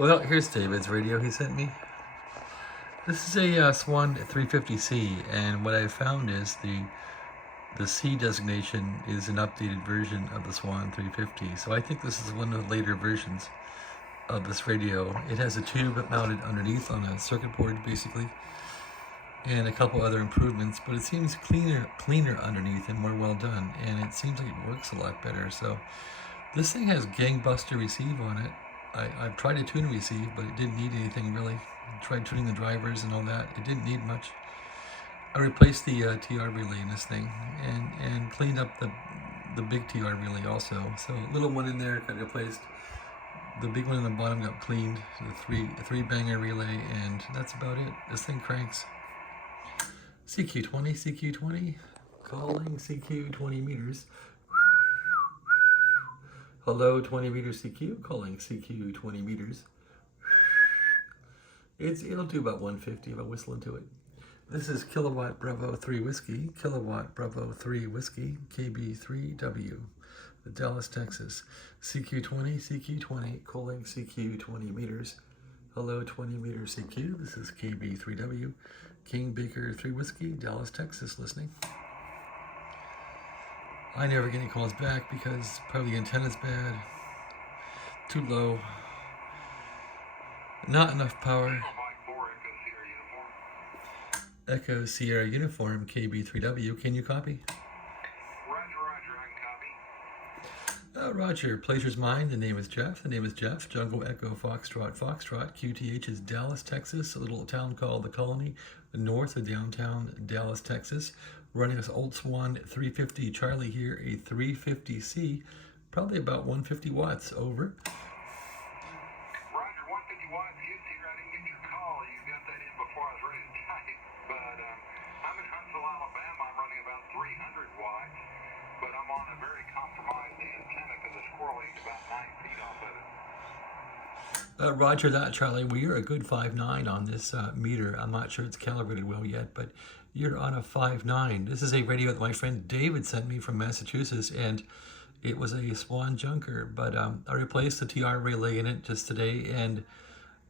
Well, here's David's radio he sent me. This is a Swan 350C, and what I found is the C designation is an updated version of the Swan 350. So I think this is one of the later versions of this radio. It has a tube mounted underneath on a circuit board, basically, and a couple other improvements, but it seems cleaner underneath and more well done, and it seems like it works a lot better. So this thing has gangbuster receive on it. I've tried to tune and receive, but it didn't need anything really. I tried tuning the drivers and all that. It didn't need much. I replaced the TR relay in this thing and cleaned up the big TR relay also. So little one in there got replaced. The big one in the bottom got cleaned. The three banger relay, and that's about it. This thing cranks. CQ20, CQ20, calling CQ 20 meters. Hello, 20 meter CQ, calling CQ 20 meters. It'll do about 150 if I whistle into it. This is Kilowatt Bravo 3 Whiskey, Kilowatt Bravo 3 Whiskey, KB3W, Dallas, Texas. CQ20, CQ20, calling CQ 20 meters. Hello, 20 meter CQ, this is KB3W, King Baker 3 Whiskey, Dallas, Texas, listening. I never get any calls back because probably the antenna's bad, too low, not enough power. Echo Sierra Uniform, KB3W, can you copy? Roger, I can copy. Roger, pleasure's mine, the name is Jeff, Jungle Echo Foxtrot, QTH is Dallas, Texas, a little town called The Colony, north of downtown Dallas, Texas. Running this old Swan 350 Charlie here, a 350C, probably about 150 watts, over. Roger, 150 watts, Houston here. I didn't get your call. You got that in before I was ready to type. But I'm in Huntsville, Alabama. I'm running about 300 watts. But I'm on a very compromised antenna because the squirrel eats about 9 feet off of it. Roger that, Charlie. Well, you're a good 5.9 on this meter. I'm not sure it's calibrated well yet, but you're on a 5.9. This is a radio that my friend David sent me from Massachusetts, and it was a Swan junker, but I replaced the TR relay in it just today, and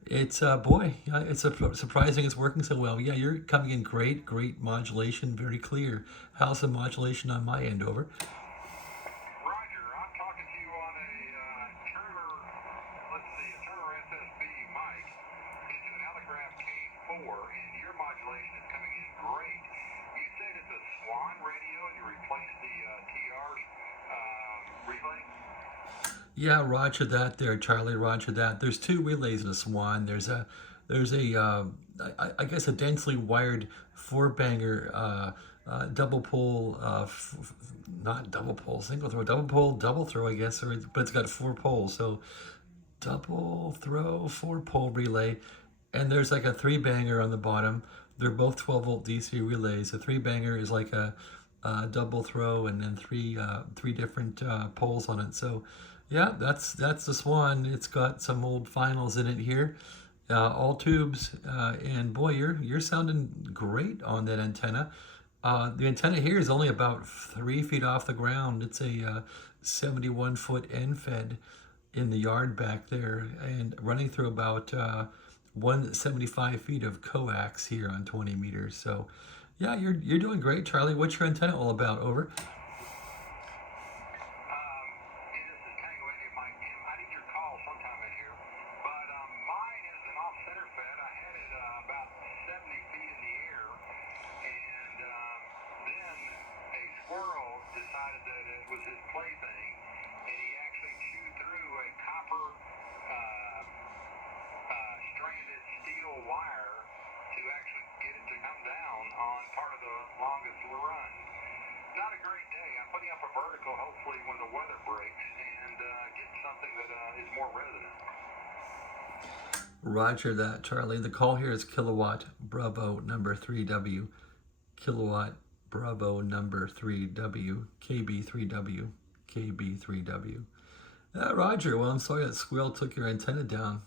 it's, boy, it's surprising it's working so well. Yeah, you're coming in great modulation, very clear. How's the modulation on my end, over? Roger, I'm talking to you on a Turner, let's see, a Turner SSB mic into an Alligraph K4, and your modulation is coming in great. You said it's a Swan radio and you replaced the TR's relay? Yeah, roger that there, Charlie, roger that. There's two relays in a Swan. There's a I guess a densely wired four-banger double pole, not double pole, single throw, double pole, double throw, I guess, but it's got 4 poles. So double throw, 4 pole relay, and there's like a 3-banger on the bottom. They're both 12 volt DC relays. The 3-banger is like a double throw, and then three different poles on it. So yeah, that's the Swan. It's got some old finals in it here, all tubes, and boy, you're sounding great on that antenna. The antenna here is only about 3 feet off the ground. It's a 71-foot end fed in the yard back there, and running through about 175 feet of coax here on 20 meters. So yeah, you're doing great, Charlie. What's your antenna all about, over? Decided that it was his plaything, and he actually chewed through a copper stranded steel wire to actually get it to come down on part of the longest run. Not a great day. I'm putting up a vertical, hopefully when the weather breaks, and get something that is more resonant. Roger that, Charlie. The call here is Kilowatt Bravo number 3W. Kilowatt Bravo number 3W, KB3W, KB3W. Roger, well, I'm sorry that squirrel took your antenna down.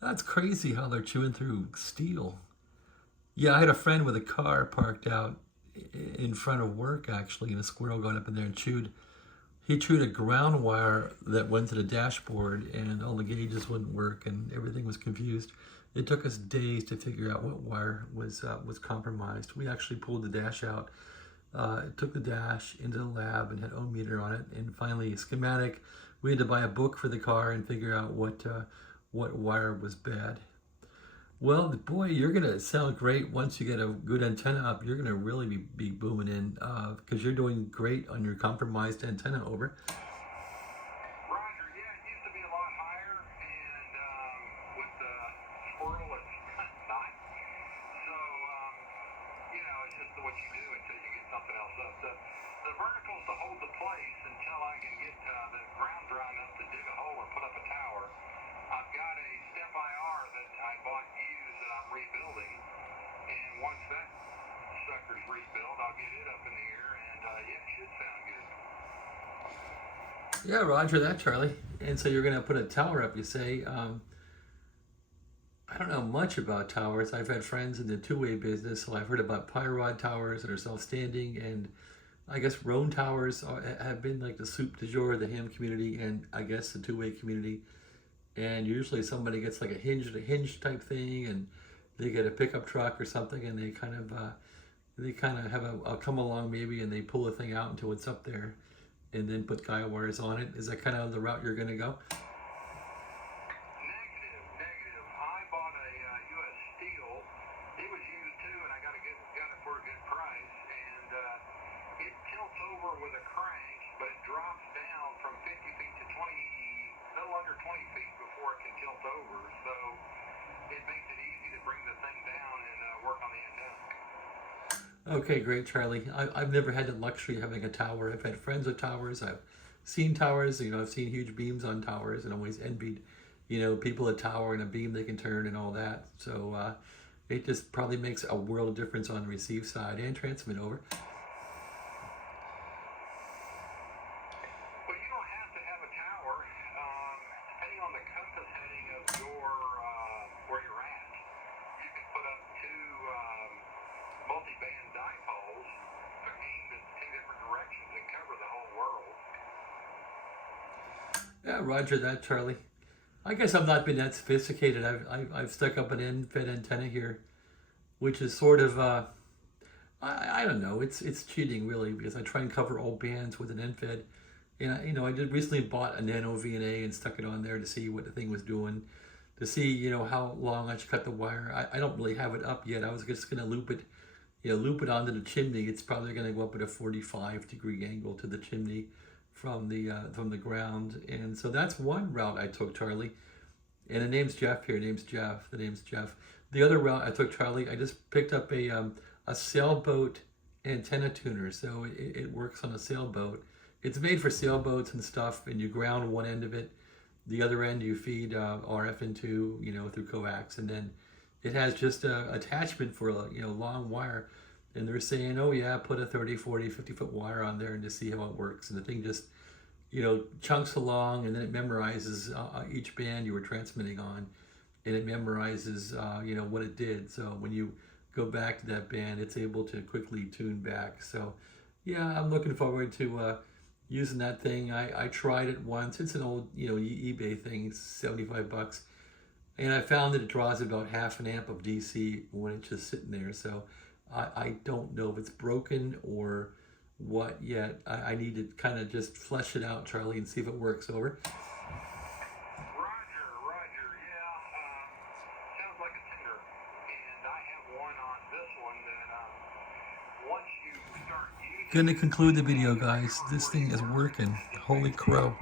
That's crazy how they're chewing through steel. Yeah, I had a friend with a car parked out in front of work, actually, and a squirrel got up in there and chewed he chewed a ground wire that went to the dashboard, and all the gauges wouldn't work, and everything was confused. It took us days to figure out what wire was compromised. We actually pulled the dash out, took the dash into the lab and had ohm meter on it, and finally a schematic. We had to buy a book for the car and figure out what wire was bad. Well, boy, you're gonna sound great once you get a good antenna up. You're gonna really be booming in because you're doing great on your compromised antenna. Over. Roger, yeah, it used to be a lot higher, and with the squirrel, it's not. So, it's just what you do until you get something else up. The vertical's to hold the place until I can get the ground dry enough to dig a hole and put up a tower. I've got a step IR that I bought used that I'm rebuilding, and once that sucker's rebuilt, I'll get it up in the air, and yeah, it should sound good. Yeah, Roger that, Charlie. And so you're gonna put a tower up, you say. I don't know much about towers. I've had friends in the two-way business, so I've heard about pyrod towers that are self-standing, and I guess Roan towers have been like the soup du jour of the ham community, and I guess the two-way community. And usually somebody gets like a hinge type thing, and they get a pickup truck or something, and they kind of have a come along maybe, and they pull the thing out until it's up there, and then put guy wires on it. Is that kind of the route you're gonna go? Negative. I bought a U.S. Steel. It was used too, and I got it for a good price. And it tilts over with a crank, but it drops down from 50 feet to 20, a little under 20 feet before it can tilt over. So it makes it easy to bring the thing down and work on the antenna. Okay, great, Charlie. I've never had the luxury of having a tower. I've had friends with towers. I've seen towers. I've seen huge beams on towers, and always envied, people a tower and a beam they can turn and all that. So it just probably makes a world of difference on the receive side and transmit. Over. Well, you don't have to have a tower. Depending on the compass heading of where you're at, you can put up two multi-band dipoles aimed in two different directions and cover the whole world. Yeah, Roger that, Charlie. I guess I've not been that sophisticated. I've stuck up an end-fed antenna here, which is sort of I don't know. It's cheating really, because I try and cover all bands with an end-fed. And I did recently bought a nano VNA and stuck it on there to see what the thing was doing, to see how long I should cut the wire. I don't really have it up yet. I was just gonna loop it onto the chimney. It's probably gonna go up at a 45-degree angle to the chimney from the ground. And so that's one route I took, Charlie. And the name's Jeff here. The name's Jeff. The other route I took, Charlie, I just picked up a sailboat antenna tuner. So it works on a sailboat. It's made for sailboats and stuff, and you ground one end of it. The other end you feed RF into, through coax, and then it has just a attachment for a long wire. And they're saying, oh yeah, put a 30, 40, 50-foot wire on there and just see how it works. And the thing just, chunks along, and then it memorizes each band you were transmitting on, and it memorizes, what it did. So when you go back to that band, it's able to quickly tune back. So yeah, I'm looking forward to using that thing. I tried it once. It's an old, eBay thing, $75. And I found that it draws about half an amp of DC when it's just sitting there. So I don't know if it's broken or what yet. I need to kind of just flesh it out, Charlie, and see if it works. Over. Roger, yeah. Sounds like a tuner. And I have one on this one that once you start using... Gonna conclude the video, guys. This thing is working. Holy crow.